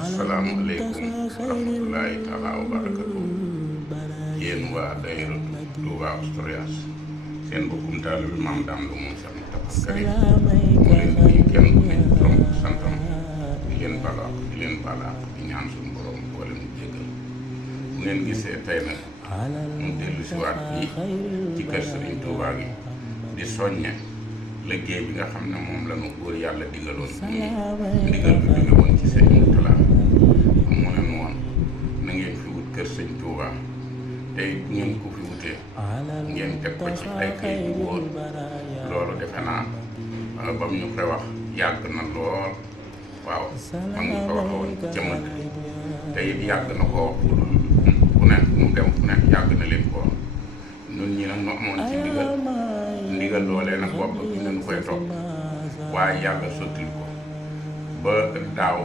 asalaamaaleykum wa rahmatullahi taala wa barakatuh. Yéen waa daayiratu Touba Astorias seen bokkum taalibe bi Maam Dame Lo moom Cheikh Moustapha Karim moo leen di kenn ku ne turam santam di leen balaax di leen balaax di ñaan suñu borom boole mu jéggal. Bu ngeen gisee tey nag mu dellu si waat fii ci kër Serigne Touba gi di soññe liggéey bi nga xam ne moom la ñu góor yàlla digaloon muy ndigal bi jóge woon ci sëñ Moutala mu ne woon na ngeen fi wut kër sëñ Touba tey bu ngeen ko fi wutee ngeen teg ko ci ay kayit yu wóor. loolu defe naa ba mu ñu koy wax yàgg na lool. waaw man nga ko waxoon jëmale te it yàgg na ko wax ku nekk mu dem ku nekk yàgg na leen ko wax ñun ñi nag ñu amoon ci ndigal loolee nag bopp bi ñu koy topp waaye yàgg sottil ko ba daaw